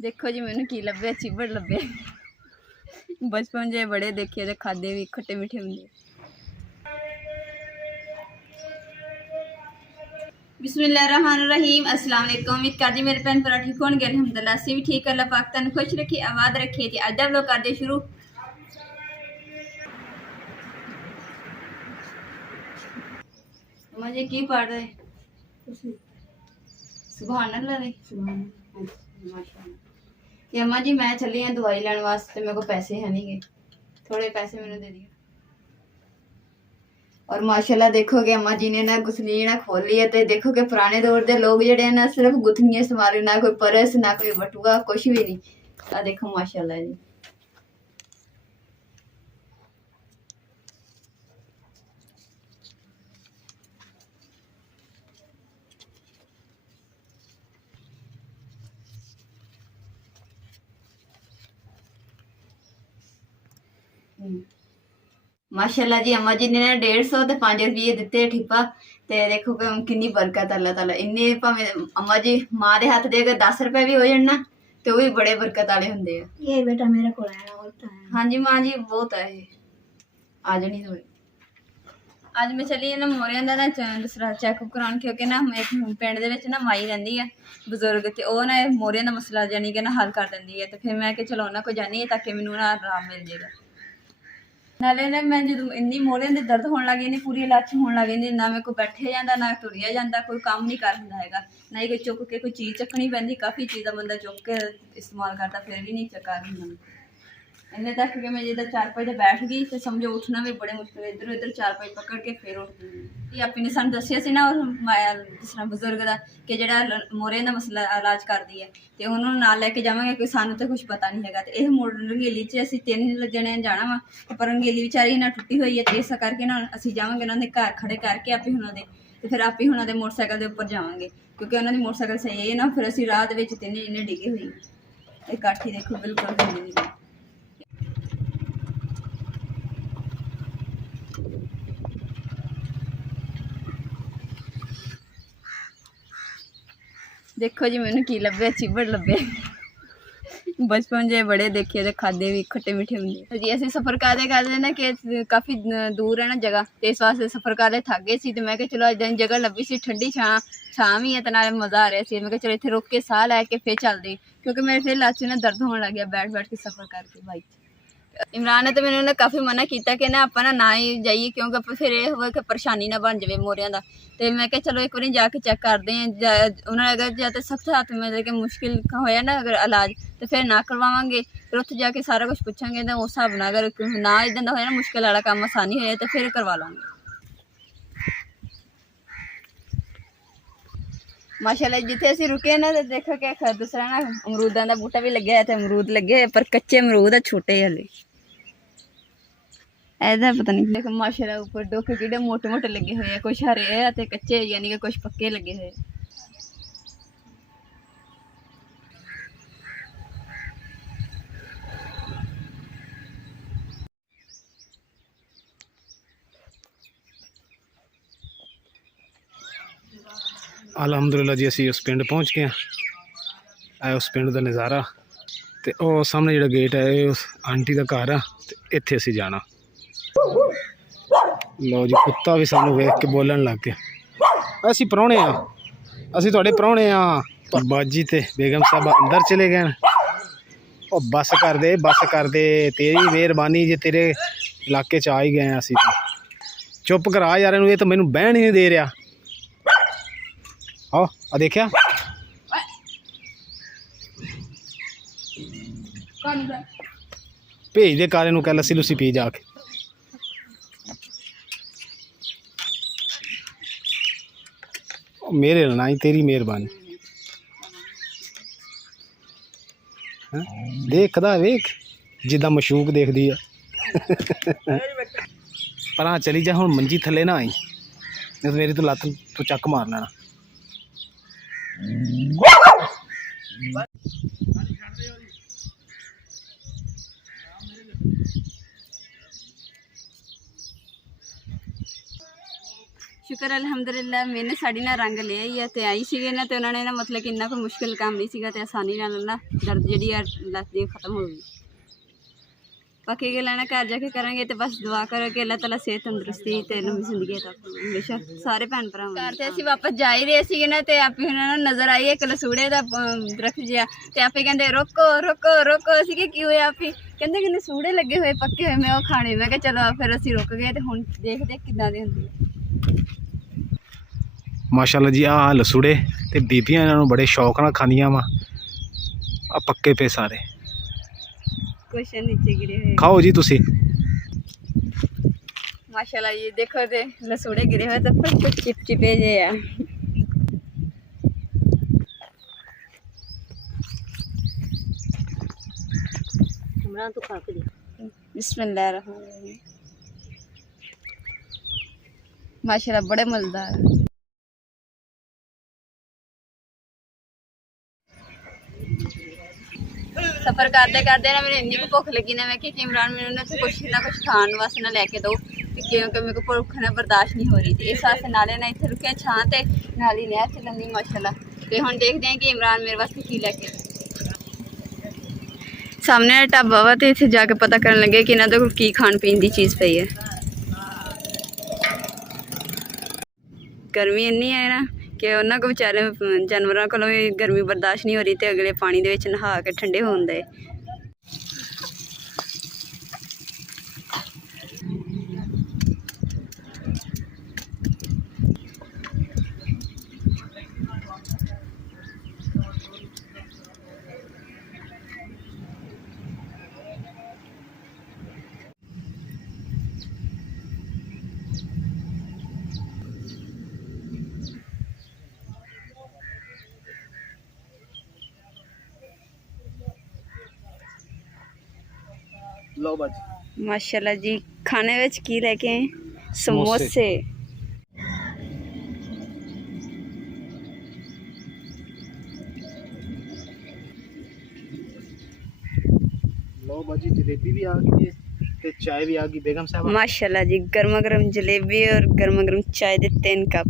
देखो जी मैंने की लभ्या चिबड़ लभ्या बचपन जे बड़े देखे ते खादे भी खट्टे मीठे होंगे। बिस्मिल्लाहिर्रहमानिर्रहीम अस्सलाम वालेकुम। उम्मीद करदी मेरे भैन भरा ठीक होणगे। अल्हम्दुलिल्लाह असीं भी ठीक। अल्लाह पाक तन खुश रखे आबाद रखे। ते अज दा व्लॉग करदे शुरू। मुझे की पढ़ रहे सुभान अल्लाह रे माशाअल्लाह। अम्मा जी मैं चली हाँ दवाई लैन वास्ते, मेरे को पैसे है नहीं गे, थोड़े पैसे मैंने दे दिए। और माशाल्लाह देखो कि अम्मा जी ने ना गुथनी ना खोली है। तो देखो कि पुराने दौर के लोग जड़े ना सिर्फ गुथनियां संभाले, ना कोई परस ना कोई बटुआ कुछ भी नहीं। आ देखो माशाल्लाह जी। माशाल्लाह जी अम्मा जी ने 150 ते 5 रुपये दिते ठिप्पा। ते देखो कि किन्नी बरकत अल्लाह ताला इन्ने भावें अम्मा जी मां दे हाथ दे अगर 10 रुपए भी हो जान ना तो वो भी बड़े बरकत वाले होंगे। ये बेटा मेरे को होता है। हाँ जी मां जी बहुत है आज नहीं थोड़ी। आज मैं चली ना मोरियां दा ना दूसरा चैकअप कराने, क्योंकि ना एक पिंड दे विच ना माई रहिंदी है बजुर्ग, ते ओह ना मोरियां दा मसला जानी कि ना हल कर दिंदी है। तो फिर मैं कि चलो उन्हां कोल जानी है ताकि मैनूं ना आराम मिल जाएगा। नाले ना मैं जो इन्नी मोरियां दे दर्द होने लग जाती, पूरी लत्त होने लग जाती, ना मेरे को बैठे जाता ना तुरिया जाता, कोई काम नहीं कर होंदा हैगा, ना ही कोई चुक के कोई चीज़ चकनी पैंदी। काफ़ी चीज़ां बंदा चुक के इस्तेमाल करता फिर भी नहीं चक्कर होंदा। इन्ने तक कि मैं जिद्दां 4 बजे बैठ गई तो समझो उठना भी बड़े मुश्किल, इधर उधर 4 बजे पकड़ के फिर उठदी। आपी ने सानूं दस्सिया सी ना जिस तरह बजुर्ग का कि जेड़ा मोरियां दा मसला इलाज करदी है, तो उन्होंने नाल लैके जावांगे कि सानूं तो कुछ पता नहीं हैगा। तो इस मोड़ रंगेली च असीं 3 जने जाना वा, पर रंगेली बेचारी ना टुटी हुई है, तो इस करके ना असीं जावांगे उन्हां दे घर खड़े करके आपी हुणां दे, तो फिर आपी हुणां दे मोटरसाइकिल के उपर जावांगे, क्योंकि उन्हां दी मोटरसाइकिल सही है ना। फिर असीं राह दे विच 3 जने डिगे हुए ये काठी देखो बिल्कुल हिल्ली नहीं। देखो जी मैंने की लभ्या चिबड़ लभ्या बचपन जे बड़े देखे ते खादे भी खट्टे मीठे होंगे जी। असं सफर करते ना कि काफ़ी दूर है ना जगह, तो इस वास्ते सफर करते थक गए सी। तो मैं चलो अज जगह लभी सी ठंडी छां भी है, तो नाले मज़ा आ रहा सी। मैं चलो इतने रुक के साह लैके फिर चलते, क्योंकि मेरे फिर लत्त ना दर्द होने लग गया बैठ बैठ के सफर करके बाइक। इमरान ने तो मैंने ना काफ़ी मना किया कि ना आप ना ही जाइए, क्योंकि फिर यह हो कि परेशानी ना बन जाए मोरियां का। तो मैं क्या चलो एक बार जाके चेक करते हैं, उन्होंने अगर ज्यादा सख्त हाथ मतलब कि मुश्किल होया ना अगर इलाज, तो फिर ना करवावांगे। फिर उत्थे जाके सारा कुछ पूछांगे तो उस हिसाब नाल अगर ना इदां दा होया ना मुश्किल वाला काम आसानी होया तो फिर करवा लांगे। माशाल्लाह जिथे असीं रुके ना तो देखो कि दूसरा ना अमरूदां दा बूटा भी लग्या है, ते अमरूद लगे पर कच्चे अमरूद है छोटे हले, ऐसा पता नहीं। देखो माशाल्लाह ऊपर डोके किडे मोटे मोटे लगे हुए हैं, कुछ हरे है ते कच्चे यानी कि कुछ पक्के लगे हुए। अलहमदुलिल्लाह जी असी उस पिंड पहुँच गए हैं। उस पिंड का नज़ारा तो वह सामने जो गेट है उस आंटी का घर आ, इत्थे असी जाना। लो जी कुत्ता भी सानू वेख के बोलन लग गया। असी परौने हाँ, असी तुहाडे परौने हाँ। बाजी ते बेगम साहब अंदर चले गए। ओ बस कर दे तेरी मेहरबानी जे तेरे इलाके च आ ही गए असी तो। चुप करा यार, ये तो मैनू बहन ही नहीं दे रहा। आओ आ देखिया भेज दे काले नूं, कह लस्सी लुस्सी पी जाके। मेरे ना ही तेरी मेहरबानी। देखदा वेख जिदा मशूक देखदी है। पर हाँ चली जा हुण मंजी थले ना आई, नहीं तो मेरी तो लत्त तो चक मार लेना। ਸ਼ੁਕਰ ਅਲਹਮਦੁਲਿਲਾ ਮੈਨੇ ਸਾੜੀ ਨਾਲ ਰੰਗ ਲਿਆ ਹੀ ਆ ਤੇ ਆਈ ਸੀਗੇ ਨਾ ਤੇ ਉਹਨਾਂ ਨੇ ਨਾ ਮਤਲਬ ਕਿ ਇੰਨਾ ਕੋਈ ਮੁਸ਼ਕਿਲ ਕੰਮ ਨਹੀਂ ਸੀਗਾ ਤੇ ਆਸਾਨੀ ਨਾਲ ਨਾ ਦਰਦ ਜਿਹੜੀ ਆ ਲੱਤ ਦੀ ਖਤਮ ਹੋ ਗਈ। ਬਾਕੀ ਗੱਲਾਂ ਨਾ ਘਰ ਜਾ ਕੇ ਕਰਾਂਗੇ ਤੇ ਬਸ ਦੁਆ ਕਰੋ ਕਿ ਅੱਲਾਹ ਤਾਲਾ ਸਿਹਤ ਤੰਦਰੁਸਤੀ ਤੇ ਲੰਮੀ ਜ਼ਿੰਦਗੀ ਅਤਾ ਫਰਮਾਏ ਹਮੇਸ਼ਾ ਸਾਰੇ ਭੈਣ ਭਰਾਵਾਂ ਨੂੰ। ਘਰ ਤੇ ਅਸੀਂ ਵਾਪਸ ਜਾ ਹੀ ਰਹੇ ਸੀਗੇ ਨਾ ਤੇ ਆਪੇ ਉਹਨਾਂ ਨੂੰ ਨਜ਼ਰ ਆਈ ਇੱਕ ਲਸੂੜੇ ਦਾ ਦਰਖਤ ਜਿਹਾ ਤੇ ਆਪੇ ਕਹਿੰਦੇ ਰੋਕੋ ਰੋਕੋ ਰੋਕੋ। ਅਸੀਂ ਕਿ ਕੀ ਹੋਇਆ? ਆਪੇ ਕਹਿੰਦੇ ਕਿ ਲਸੂੜੇ ਲੱਗੇ ਹੋਏ ਪੱਕੇ ਹੋਏ ਮੈਂ ਉਹ ਖਾਣੇ। ਮੈਂ ਕਿਹਾ ਚਲੋ ਫਿਰ ਅਸੀਂ ਰੁਕ ਗਏ ਤੇ ਹੁਣ ਦੇਖਦੇ ਕਿੱਦਾਂ ਦੇ ਹੁੰਦੇ ਆ। ਮਾਸ਼ਾਅੱਲਾ ਜੀ ਆਹ ਲਸੂੜੇ ਤੇ ਬੀਬੀਆਂ ਇਹਨਾਂ ਨੂੰ ਬੜੇ ਸ਼ੌਕ ਨਾਲ ਖਾਂਦੀਆਂ ਵਾ। ਆ ਪੱਕੇ ਪਏ ਸਾਰੇ ਕੁਛ ਨੀਚੇ ਗਿਰੇ ਹੋਏ ਖਾਓ ਜੀ ਤੁਸੀਂ। ਮਾਸ਼ਾਅੱਲਾ ਜੀ ਦੇਖੋ ਤੇ ਲਸੂੜੇ ਗਿਰੇ ਹੋਏ ਤੇ ਪਰ ਚਿਪਚਿਪੇ ਜੇ ਆ। इमरान तो खा के देख। बिस्मिल्लाह रहमान रहीम। माशाल्लाह बड़े मज़ेदार। सफ़र करते करते ना मैंने इन्नी भुख लगी ना मैं कि इमरान मैंने ना कुछ ना कुछ खाने वास्ते ना लैके दो क्योंकि मेरे को भुख ना बर्दाश्त नहीं हो रही थी। इस वास्ते नाले ना इतने रुके छां ते नाली नहर चलनी माशाल्लाह। तो हम देखते हैं कि इमरान मेरे वास्ते की लैके सामने ढाबा वा तो इत्थे जाके पता करन लगे कि इन्हां दे कोल की खाण पीण दी चीज़ पई है। गर्मी इन्नी है ना कि उन्हां को बेचारे जानवरों को भी गर्मी बर्दाश्त नहीं हो रही तो अगले पानी दे विच नहा के ठंडे होण दे। लो बाजी माशाल्लाह जी खाने विच की लेके आए? समोसे। लो बाजी जलेबी भी आ गई है ते चाय भी आ गई बेगम साहब। माशाल्लाह जी गर्मा गर्म जलेबी और गर्मा गर्म चाय दे 3 कप।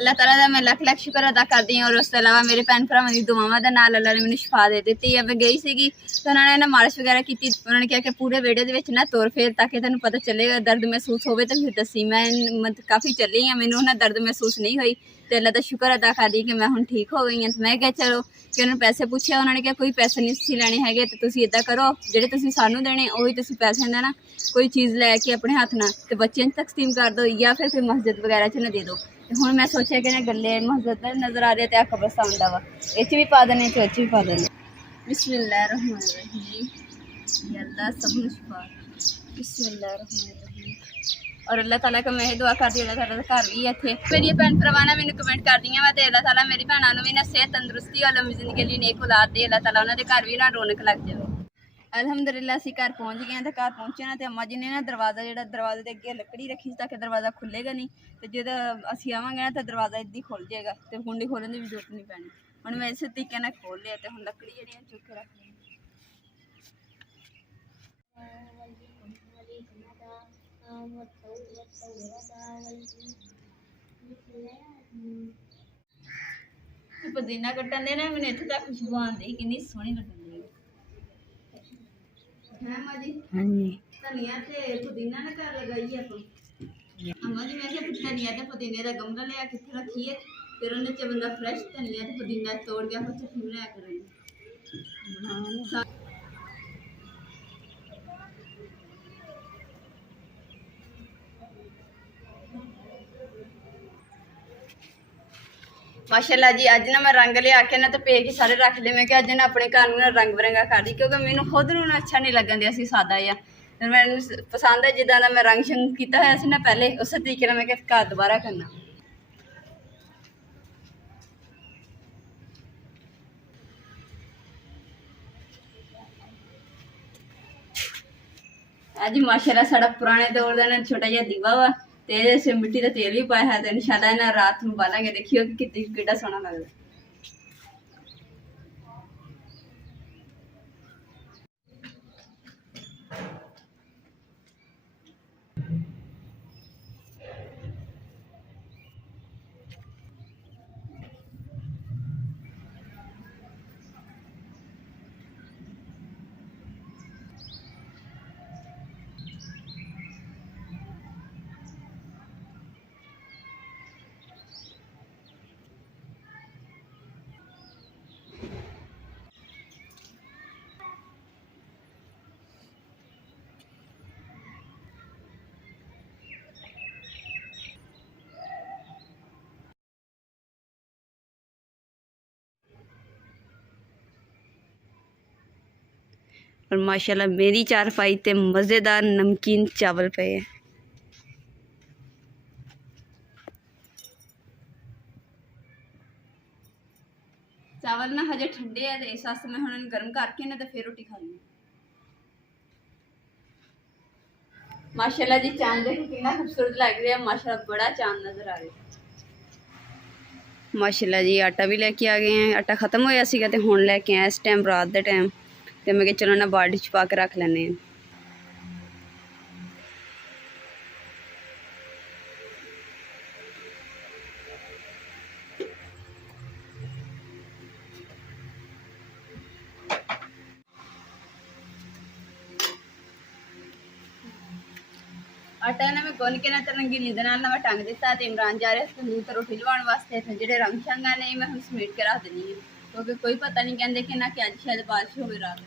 अल्लाह ताला का मैं लख लख शुक्र अदा करती हूँ और उसके अलावा मेरे भैन भरावां दी दुआवां दा नाल अल्लाह ने मैनूं शिफा दे दित्ती है। मैं गई सीगी तो उन्होंने ना मालिश वगैरह की। उन्होंने कहा कि पूरे वेड़े दे विच ना तुर फिर ताकि तुहानूं पता चलेगा दर्द महसूस होवे तो फिर दसी। मैं काफ़ी चली हाँ मैनूं ना दर्द महसूस नहीं हुई तो अल्लाह का शुक्र अदा करदी कि मैं हुण ठीक हो गई हाँ। तो मैं क्या चलो कि उन्होंने पैसे पूछे उन्होंने कहा कोई पैसे नहीं सी लैणे हैगे तो तुसीं इदां करो जिहड़े तुसीं सानूं देने उही तुसीं पैसे ना कोई चीज़ लैके अपने हत्थ नाल ते बच्चें नूं तकसीम कर दो या फिर कोई मस्जिद वगैरह च ना दे दो। ਹੁਣ मैं सोचा कि ना गले मस्जिद नज़र आ रही है तो कब्रस्तान दा वा इच भी पा देने तो भी पा देने। बिस्मिल्लाहिर्रहमानिर्रहीम या अल्लाह सबनूं शिफा। बिस्मिल्लाहिर्रहमानिर्रहीम। और अल्लाह ताला का मैं दुआ करदी अल्लाह ताला दा घर भी इत्थे मेरी भैन भरावां ने मैनूं कमेंट कर दियां वा ते अल्लाह ताला मेरी भैणां नूं भी ना सेहत तंदुरुस्ती और लंबी जिंदगी लई नेक औलाद दे। अल्लाह ताला उन्हां दे घर भी ना रौनक लग जावे। अलहमदुलिल्लाह असीं घर पहुँच गए तो घर पहुँचे ना तो अम्मा जी ने ना दरवाज़ा जो दरवाजे के अगे लकड़ी रखी ताकि दरवाज़ा खुलेगा नहीं तो जो असीं आवांगे ना तो दरवाज़ा इदां ही खुल जाएगा तो कुंडी खोलने की भी जरूरत नहीं पैनी। हुण मैं इस तरीके नाल खोल लिया तो हुण लकड़ी जिहड़ी चुक के रख लूँ। पुदीना कट्टन दे ना मैंने इत्थे तक खुशबू आंदी कितनी सोहनी कट्टन दी है अम्मा जी। हाँ जी धनिया ते पुदीना ना घर लगाइए अपन अम्मा जी। मैं धनिया ते पुदीने का गमला लिया कितने रखिए फिर उन्हें च बंदा फ्रैश धनिया ते पुदीना तोड़ के फिर चटनी बनाया करेंगे। माशाल्लाह जी अज ना मैं रंग लिया के ना तो पेज ही सारे रख ले। मैं कि अज ना अपने घर में रंग बिरंगा कर दी क्योंकि मैनूं खुद नूं अच्छा नहीं लगन दिया सी सादा या मैनूं पसंद है जिद्दां दा मैं रंग शंग कीता होया सी ना पहले उस तरीके नाल मैं कि घर दोबारा करना। अज माशाल्लाह साडा पुराने दौर दा ना छोटा जिहा दीवा वा ਤੇ ਇਹਦੇ 'ਚ ਮਿੱਟੀ ਦਾ ਤੇਲ ਵੀ ਪਾਇਆ ਹੈ ਤੇ ਇਨਸ਼ਾਅੱਲਾ ਇਹਨਾਂ ਰਾਤ ਨੂੰ ਬਾਲਾਂਗੇ। ਦੇਖਿਓ ਕਿ ਕਿੱਡਾ ਸੋਹਣਾ ਲੱਗਦਾ। और माशाल्लाह मेरी चारपाई ते मज़ेदार नमकीन चावल पे है। चावल ना हजे ठंडे है तो इस वास्ते मैं हुण गर्म करके ना तो फिर रोटी खानी। माशाल्लाह जी चांद देखो कितना खूबसूरत लग रहा है। माशाल्लाह बड़ा चांद नजर आ रहा है। माशाल्लाह जी आटा भी लेके आ गए हैं। आटा खत्म होया सीगा ते हुण लेके आए इस टाइम रात दे टाइम ते मैं चलो ना बाल्टी च पा के रख लैने। आटा ना मैं गुन के ना रंगीली दे नाल ना मैं टंग दिता ते इमरान जा रहे तंदूर ते रोटी लवाउण वास्ते ते जेहड़े रंग शंगा ने मैं हुण समेट के रख देनी है क्योंकि कोई पता नहीं कहंदे कि ना कि अज शायद बारिश होवे रात।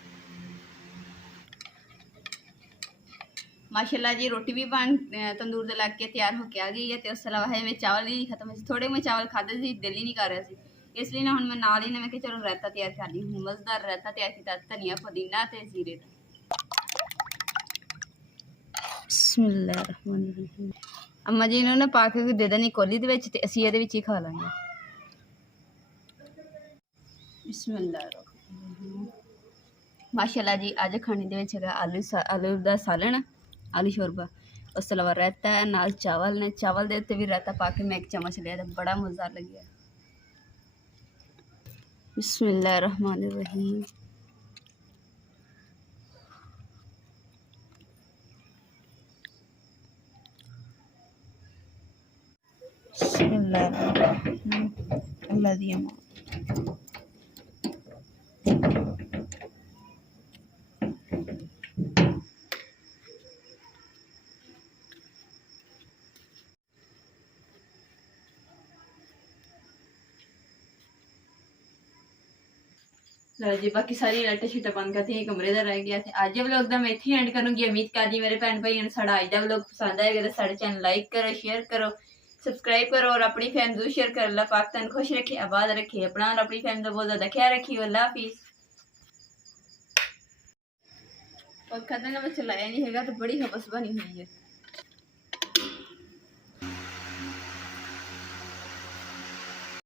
माशाल्लाह जी रोटी भी बन तंदूर दे लग के तैयार होके आ गई है ते उस अलावा है मैं चावल ही खत्म है। थोड़े मैं चावल खादे सी दिल ही नहीं कर रहा सी इसलिए ना हुण मैं नाल ही ना मैं कि चलो रायता तैयार कर ली। मज़ेदार रायता तैयार कीता धनिया पुदीना ते जीरे दा। बिस्मिल्लाहिर्रहमानिर्रहीम। अम्मा जी ने पा के दे देनी कोली दे विच ते असीं इहदे विच ही खा लांगे। बिस्मिल्लाहिर्रहमानिर्रहीम। माशाल्लाह जी अज खाने दे विच हैगा आलू दा सालन आलू शोरबा उस तो अलावा रायता है नाल चावल ने चावल दे उत्ते भी रायता पा के मैं एक चम्मच लिया तो बड़ा मज़ेदार लग्या। बिस्मिल्लाहिर्रहमानिर्रहीम। अल्लाह दी अमान। लो जी बाकी सारी लाइटें शीटें बंद करती हैं कमरे का रह गया थे। अज व्लॉग का मैं इत्थे एंड करूँगी। उम्मीद करदी मेरे भैन भाई साड़ा अज का व्लॉग पसंद आएगा तो साढ़े चैनल लाइक करो शेयर करो सब्सक्राइब करो और अपनी फैमिली जरूर शेयर करो। अल्लाह पाक तन खुश रखे आबाद रखे अपना और अपनी फैमिली का बहुत ज़्यादा ख्याल रखिए। अल्लाह हाफिज़। पंखा तो ना मैं चलाया नहीं है तो बड़ी हवस बनी हुई है।